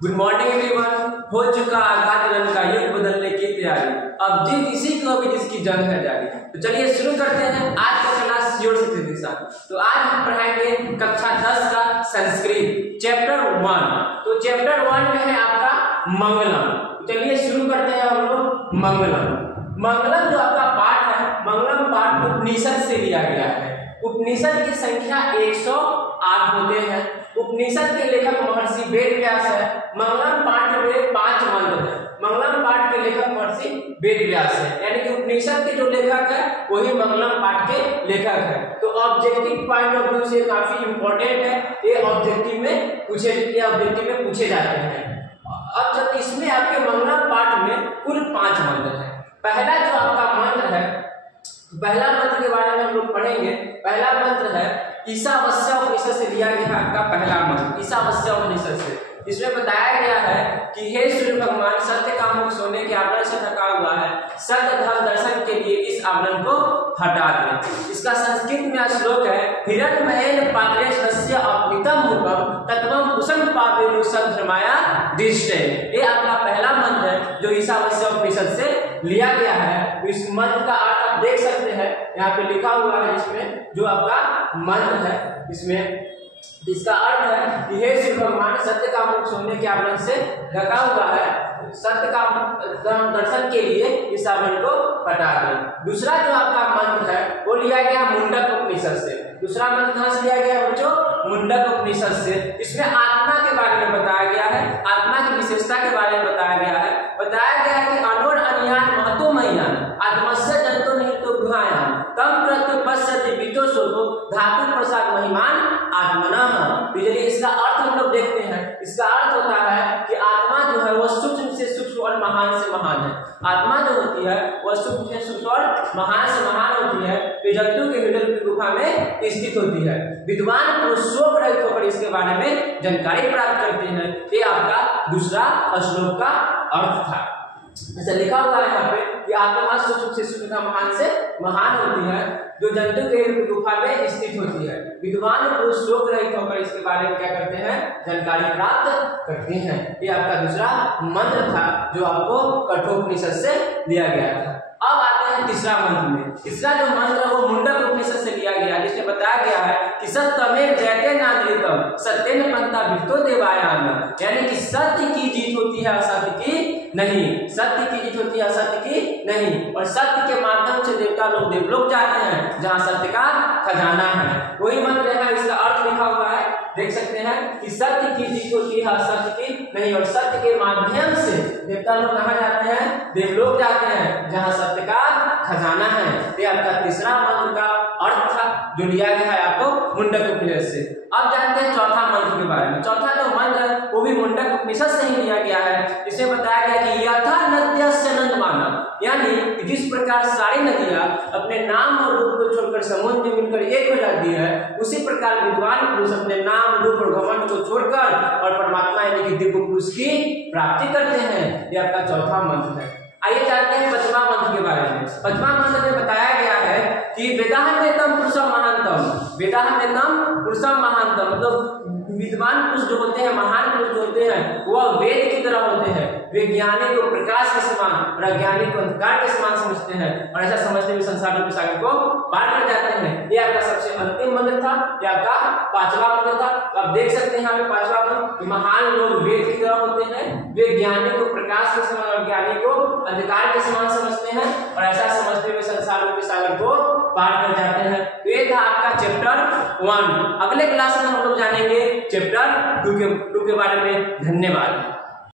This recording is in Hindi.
Good morning everyone. हो चुका आगाज रन का युग बदलने की तैयारी, अब जीत इसी को अभी जिसकी जंग है जारी। तो चलिए शुरू करते हैं आज का क्लास योर से के साथ। तो आज हम पढ़ाएंगे कक्षा 10 का संस्कृत चैप्टर 1। तो चैप्टर 1 में है आपका मंगलम। तो चलिए शुरू करते हैं हम लोग मंगलम। मंगलम जो आपका पाठ है, मंगलम पाठ उपनिषद से लिया गया है। उपनिषद की संख्या 108 होते हैं। उपनिषद के लेखक महर्षि वेद व्यास है। मंगलम पाठ में 5 मंत्र है। मंगलम पाठ के लेखक महर्षि वेद व्यास है, यानी कि उपनिषद के जो लेखक है वही मंगलम पाठ के लेखक है। तो ऑब्जेक्टिव पॉइंट ऑफ व्यू से काफी इंपॉर्टेंट है, ये ऑब्जेक्टिव में पूछे जाते हैं। अब जब इसमें आपके मंगलम पाठ में कुल 5 मंत्र है। पहला जो आपका मंत्र है, पहला मंत्र के बारे में हम लोग पढ़ेंगे। पहला मंत्र है ईशावास्य उपनिषद से लिया गया आपका पहला मंत्र, ईशावास्य उपनिषद से। इसमें बताया गया है कि हे सूर्य भगवान, सत्य का मुख सोने के आवरण से ढका हुआ है, सत्य धर्म दर्शन के लिए इस आवरण को हटा दें। इसका संस्कृत में श्लोक है हिरण्मयेन पात्रेशस्य अपहृतं मुखं तत्वं कुशं पापेनु सद्धर्माया दिष्टे। ये आपका पहला मंत्र है जो ईशावास्य उपनिषद से लिया गया है। इस मंत्र का अर्थ आप देख सकते हैं, यहाँ पे लिखा हुआ है जिसमें जो आपका मंत्र है, इसमें इसका अर्थ है कि हे शिव भगवान, सत्य का मुख सोने के आवरण से ढका हुआ है, सत्य का दर्शन के लिए इस आवरण को हटा दें। दूसरा जो आपका मंत्र है वो लिया गया मुंडक उपनिषद से। दूसरा मंत्र कहाँ से लिया गया बच्चों? मुंडक उपनिषद से। इसमें आत्मा के बारे में बताया गया है, आत्मा की विशेषता के बारे में बताया गया है। बताया गया है कि अनोर अन्यान महतो मय्यान आत्मस्य जंतो निहितो गुहायाम तम प्रत्यु पश्यति वितो सोतो धातु प्रसाद महिमान आत्मनः। चलिए इसका अर्थ हम लोग देखते हैं। इसका अर्थ होता है कि आत्मा जो है वो सूक्ष्म से सूक्ष्म और महान से महान है। आत्मा जो होती है वह सूक्ष्म से सूक्ष्म और महान से महान होती है, तो जंतु के हृदय की गुफा में स्थित होती है। विद्वान पुरुष शोक रहित होकर इसके बारे में जानकारी प्राप्त करते हैं। ये आपका दूसरा श्लोक का अर्थ था। ऐसा लिखा हुआ है यहाँ पे कि आत्मा सूक्ष्म से सूक्ष्म महान से महान होती है, जो जंतु के गुफा में स्थित होती है। विद्वान पुरुष शोक रहित होकर इसके बारे में क्या करते हैं? जानकारी प्राप्त करते हैं। ये आपका दूसरा मंत्र था जो आपको कठोपनिषद से लिया गया था। अब आते हैं तीसरा मंत्र में। तीसरा जो मंत्र है वो मुंडक उपनिषद से लिया गया, जिसमें बताया गया है कि सत्यमेव जयते नादृतम सत्येन पंथा वित्तो देवायान, यानी कि सत्य की जीत होती है असत्य की नहीं, सत्य की जीत होती है असत्य की नहीं, और सत्य के माध्यम से देवता लोग देवलोक जाते हैं जहाँ सत्य का खजाना है। वही मंत्र है, इसका अर्थ लिखा हुआ है, देख सकते हैं कि सत्य की जीत होती है असत्य की नहीं, और सत्य के माध्यम से देवता लोग कहाँ जाते हैं? देवलोक जाते हैं जहाँ सत्य का खजाना है। ये आपका तीसरा मंत्र का अर्थ था जो लिया गया है आपको मुंडक उपनिषद से। अब जानते हैं चौथा मंत्र के बारे में। चौथा जो मंत्र है वो भी मुंडक उपनिषद से ही लिया गया है। इसमें बताया गया कि यथा नद्यस्य नंदमाना, यानी जिस प्रकार सारी नदियां अपने नाम और रूप को छोड़कर समुद्र में मिलकर एक हो जाती है, उसी प्रकार विद्वान पुरुष अपने नाम रूप और घमंड को छोड़कर और परमात्मा यानी कि दिव्य पुरुष की प्राप्ति करते हैं। ये आपका चौथा मंत्र है। आइए जानते हैं पांचवा मंत्र के बारे में। पांचवा मंत्र में बताया गया है कि वेदाहमेतम पुरुषम महानतम, वेदाहमेतम पुरुषम महानतम, मतलब विद्वान पुरुष जो होते हैं, महान पुरुष जो होते हैं, वह वेद की तरह होते हैं। वे ज्ञानी को प्रकाश के समान और अज्ञानी को अंधकार के समान समझते हैं, और ऐसा समझते हुए संसार रूपी सागर को पार कर जाते हैं। ये आपका सबसे अंतिम मंत्र था, ये आपका पांचवा मंत्र था। तो आप देख सकते हैं यहाँ पे पांचवा मंत्र, महान लोग वेद की तरह होते हैं, वे ज्ञानी को प्रकाश के समान और ज्ञानी को अंधकार के समान समझते हैं, और ऐसा समझते हुए संसार रूपी सागर को पार कर जाते हैं। तो ये था आपका चैप्टर 1। अगले क्लास में हम लोग जानेंगे चैप्टर 2 के बारे में। धन्यवाद।